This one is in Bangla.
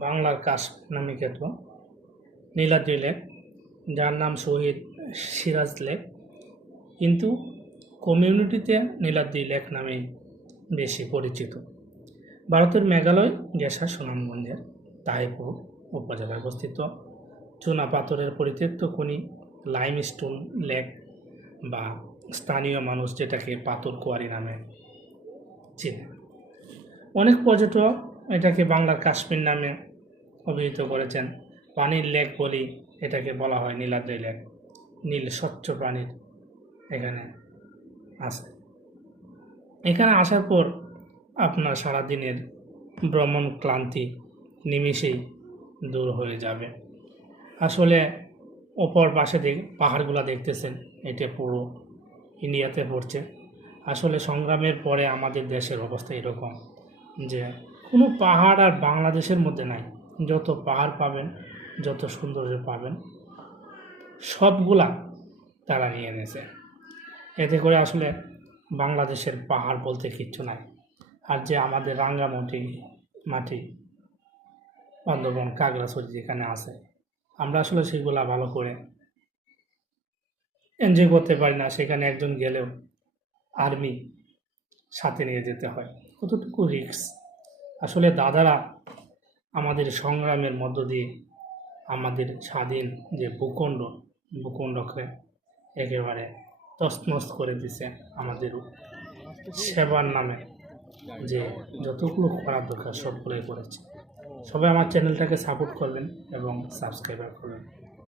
বাংলার কাশ্মীর নামে খ্যাত নীলাদ্রি লেক, যার নাম শহীদ সিরাজ লেক, কিন্তু কমিউনিটিতে নীলাদ্রি লেক নামেই বেশি পরিচিত। ভারতের মেঘালয় গেসা সুনামগঞ্জের তাহিপুর উপজেলায় অবস্থিত চুনা পাথরের পরিত্যক্ত খনি লাইমস্টোন লেক বা স্থানীয় মানুষ যেটাকে পাথর কোয়ারি নামে চেনে। অনেক পর্যটক এটাকে বাংলার কাশ্মীর নামে অভিহিত করেছেন। পানির লেক বলি এটাকে বলা হয় নীলাদ্রি লেক। নীল স্বচ্ছ পানির এখানে আছে। এখানে আসার পর আপনার সারাদিনের ভ্রমণ ক্লান্তি নিমিষেই দূর হয়ে যাবে। আসলে অপর পাশে পাহাড়গুলো দেখতেছেন, এটা পুরো ইন্ডিয়াতে পড়ছে। আসলে সংগ্রামের পরে আমাদের দেশের অবস্থা এরকম যে কোনো পাহাড় আর বাংলাদেশের মধ্যে নাই। যত পাহাড় পাবেন, যত সৌন্দর্য পাবেন, সবগুলা তারা নিয়ে এনেছে। এতে করে আসলে বাংলাদেশের পাহাড় বলতে কিচ্ছু নাই। আর যে আমাদের মাটি বান্দরবন খাগড়াছড়ি যেখানে আছে, আমরা আসলে সেগুলা ভালো করে এনজয় করতে পারি না। সেখানে একজন গেলেও আর্মি সাথে নিয়ে যেতে হয়, কতটুকু রিস্ক। আসলে দাদারা আমাদের সংগ্রামের মধ্য দিয়ে আমাদের স্বাধীন যে ভূখণ্ডকে একেবারে তছনছ করে দিছে। আমাদের সেবার নামে যে যতগুলো করার দরকার সবগুলোই করেছে। সবাই আমার চ্যানেলটাকে সাপোর্ট করবেন এবং সাবস্ক্রাইব করবেন।